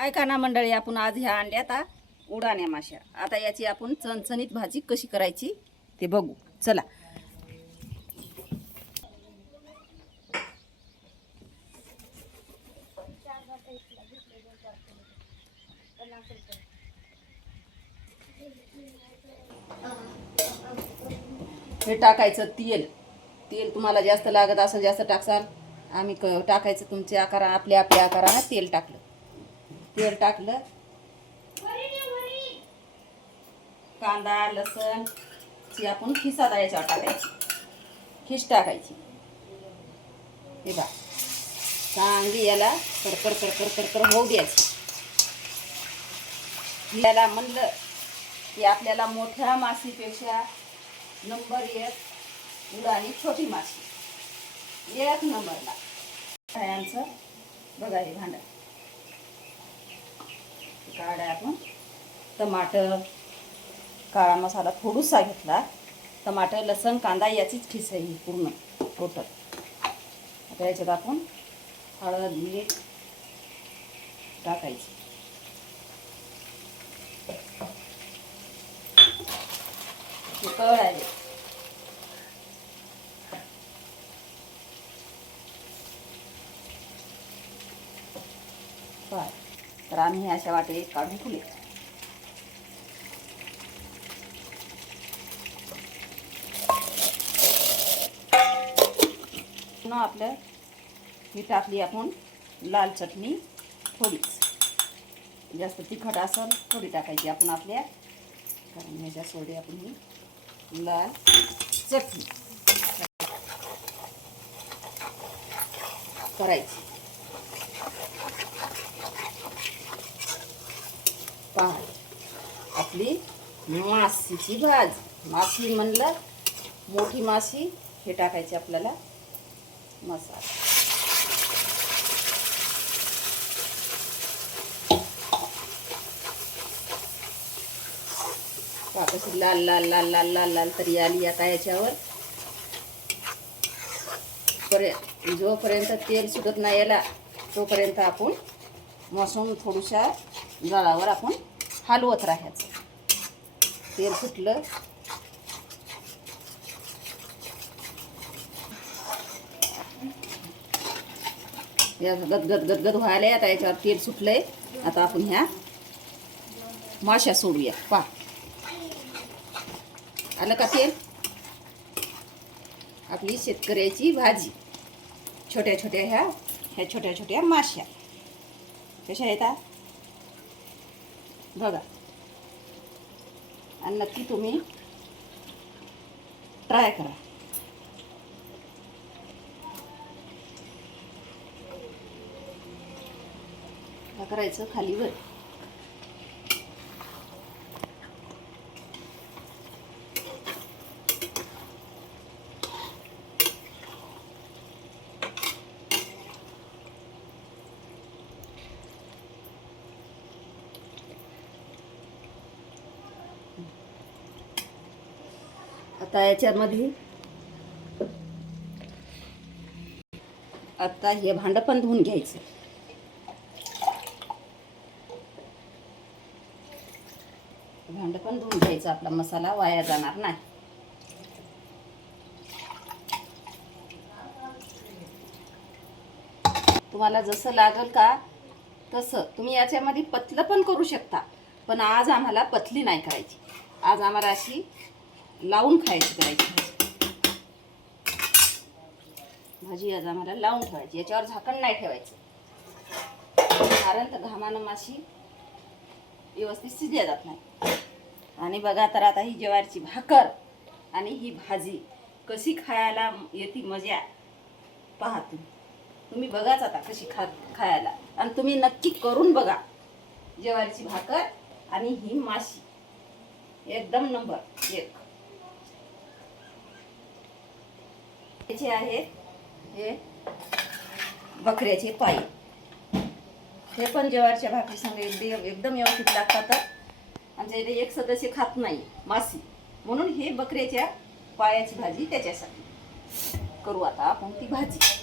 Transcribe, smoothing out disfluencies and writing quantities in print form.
ऐका ना मंडळी, आपण आज ह्या आणल्या आता उडाण्या माश्या. आता याची आपण चणचणीत भाजी कशी करायची ते बघू. चला. हे टाकायचं तेल. तेल तुम्हाला जास्त लागत असेल जास्त टाकसाल. आम्ही टाकायचं तुमच्या आपल्या आकारानं तेल टाकलं. तेल टाकलं, कांदा लसण ची आपण खिसा याच्यावर टाकायची. खिस टाकायची. हे बघा, चांगली याला करकर करकर करकर होऊ द्यायची. याला म्हणलं की आपल्याला मोठ्या माशीपेक्षा नंबर 1 उडाणी छोटी माशी 1 नंबरला. यांचं बघा हे भांडं काढा. आपण टमाटर काळा मसाला थोडासा घेतला. टमाटर लसण कांदा याचीच खिस आहे पूर्ण टोटल. आता याच्यात आपण हळद मीठ टाकायची. कळाले तर आम्ही अशा वाटे काढून ठेवले. आपलं ही टाकली आपण लाल चटणी थोडीच. जास्त तिखट असेल थोडी टाकायची आपण आपल्या, कारण ह्याच्या सोडे आपण ही लाल चटणी करायची. पहा आपली माशीची भाजी. माशी म्हणलं मोठी माशी. हे टाकायची आपल्याला मसाला. कशी लाल लाल लाल लाल लाल लाल तरी आली. आता याच्यावर जोपर्यंत तेल सुटत नाही याला तोपर्यंत आपण मसून थोड्याशा जळावर आपण हलवत राहायचं. तेल सुटलं या गदगद गदगद व्हायला. आता याच्यावर तेल सुटलंय. आता आपण ह्या माश्या सोडूया. पहा आलं का तेल. आपली शेतकऱ्याची भाजी. छोट्या छोट्या ह्या छोट्या छोट्या माश्या कशा येतात बघा. आणि नक्की तुम्ही ट्राय करा. करायचं खालीवर. आता याच्यामध्ये आता हे भांडं पण धुवून घ्यायचं. भांडं पण धुवून घ्यायचं. आपला मसाला वाया जाणार नाही. तुम्हाला जसं लागल का तसं तुम्ही याच्यामध्ये पतलं पण करू शकता. पण आज आम्हाला पतली नाही करायची. आज आम्हाला अशी लावून खायची करायची भाजी. आज आम्हाला लावून ठेवायची. याच्यावर झाकण नाही ठेवायचं, कारण तर घामानं माशी व्यवस्थित शिजल्या जात नाही. आणि बघा तर आता ही ज्वारीची भाकर आणि ही भाजी कशी खायला येते मजा. पहा तुम्ही बघाच आता कशी खायला. आणि तुम्ही नक्की करून बघा. ज्वारीची भाकर आणि ही माशी एकदम नंबर 1. याचे आहेत हे बकऱ्याचे पाय. हे पण ज्वारीच्या भाकरी संग एकदम व्यवस्थित लागतात. आमच्या इथे एक सदस्य खात नाही माशी, म्हणून हे बकऱ्याच्या पायाची भाजी त्याच्यासाठी करू आता आपण ती भाजी.